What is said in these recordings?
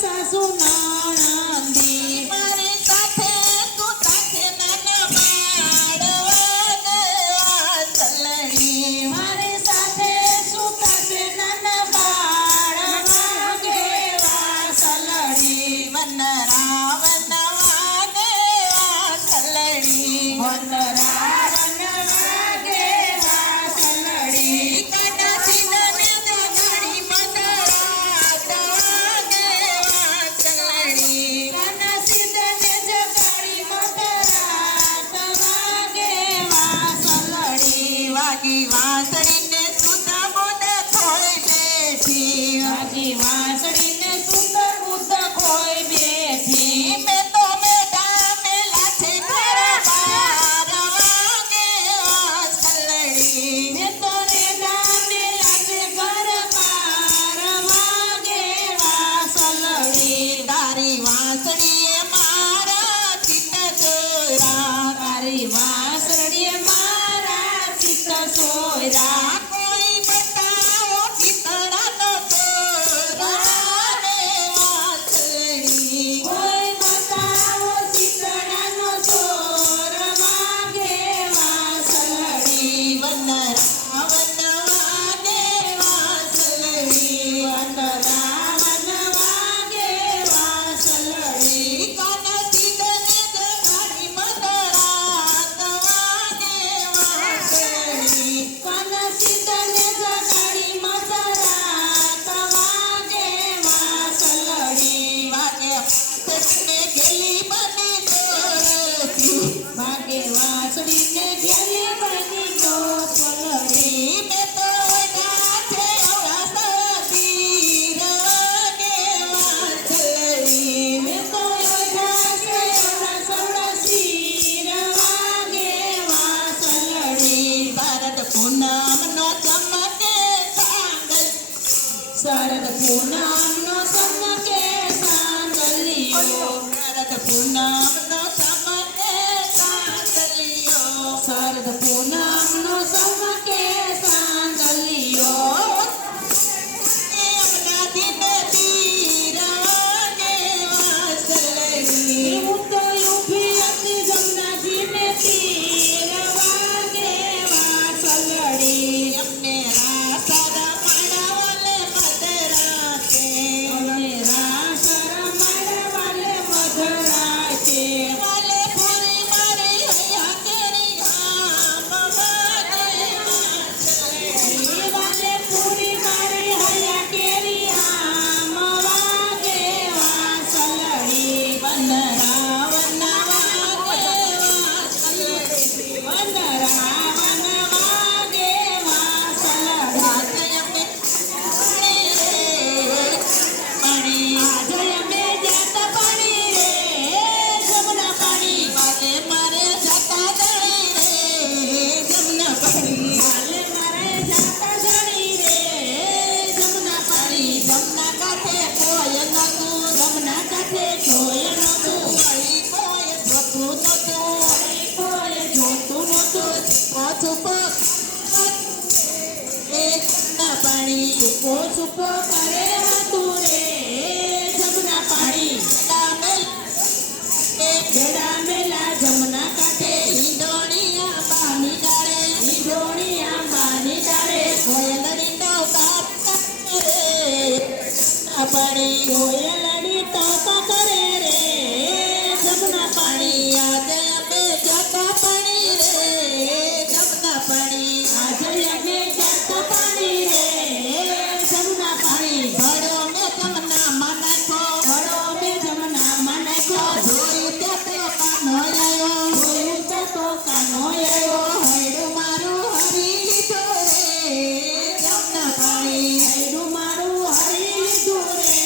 સાસુ નણંદી મારી સાથે તું સાથે નાના બાળ વાસલડી મારી સાથે સુતા છે નાના બાળ વાગે વાસલડી વનરા વનવાગે વાસલડી વનરા વનવાગે વાસલડી કાનાથી નને જગાડી મધરાત વાગે વાસલડી કાના સીધને જગાડી મધરાત વાગે વાસલડી વાગી વાસળીને સુતા બોધ થોઈ બેઠી વાગી વાસળીને સુંદર બુદ્ધ ખોઈ બેઠી મેં તો મેઢા મેલા છે ઘર બાર વાગે વાસલડી મેં તો રેડા મેલા છે ઘર બાર વાગે વાસલડી તારી વાસળીએ મારા ચિત્ત ચોરા તારી વાસળીએ મારા ચિત્ત સોયરા કોઈ બતાવો ચિતડાનો ચોર વાગે વાસળડી કોઈ બતાવો ચિતડાનો ચોર વાગે વાસલડી વનરા વનવાગે વાસળડી વનરા વનવાગે વાસલડી કાનાથી ગને જગાડી મધરાત વાગે વાસળડી કાના સીધને જગાડી મધરાત વાગે વાસલડી વાગે વાસળીને ગેલી બની દોરતી વાગે વાસળીને ઘેલી બની ગોસલડી મેં તો ગાથે અવળા વાગે વાસળડી મેં તો ઓઢા છે એવડા સવડા શીર વાગે વાસલડી ભારત પૂનમનો ચમકે ચાંદલ શરદ પૂનમનો ચમકે ચાંદલિયો ભારત પૂનમનો ચમકે ચાંદલિયો શરદ પૂનમનો ચમકે ચાંદલિયો એમના દિને તીર વાગે વાસળડી હું તો ઊભી હતી જમનાજીને તીર વાગે વાસલડી એમને રાસર મળવાલે મધરાતે અને રાસ રમાડવાલે મધરાતે વાલે પૂરી મારી હૈયા કેરી આમ વાગે વાસળડી વાલે પૂરી મારી હૈયા કેરી આમ વાગે વાસલડી વનરા વનવાગે વાસળડી વનરા વનવાગે વાસલડી આજે અમે પાણી આજે અમે જાતા પાણી રે જમના પાણી વાગે મારે જતા દળી રે જમના પાણી હાલે મારે જાતા જણી રે જમના પાણી જમના કાંઠે કોઈ નતું જમના કાંઠે કોઈ નહોતું વળી કોઈ જોતું નતું કોઈ જોતું નહોતું છુપો એક ના પાણી સુકો સુકો કરે હતું રે જમના પાણી ડામેલ એક જડા મેલા જમના કાંઠે ઈંડોળિયા પાણી ડાળે ઈડોણી આંબાની ડાળે કોયલડી નો કાપ રે ના પાણી કોયલડી ટોકા કરે રે જમના પાણી આજે અમે જતા પાણી રે જમના પાણી આજે અમે જાતા પાણી રે જમના પાણી ભરો મેં જમના માં નાખો ઘડો મેં જમના માં નાખ્યો જોયું ત્યાં તો કાનો આવ્યો જોયું તો કાનો આવ્યો હૈડું મારું હરી લીધો રે જમના પાણી હૈડું મારું હરી લીધું રે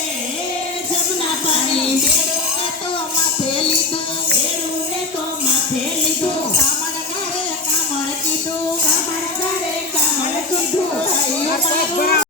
જમના પાણી બેડું ને તો માથે લીધું બેડું ને તો માથે લીધું કામણ ગારે કામણ કીધું કામણ ગારે કામણ કીધું હૈયું મારું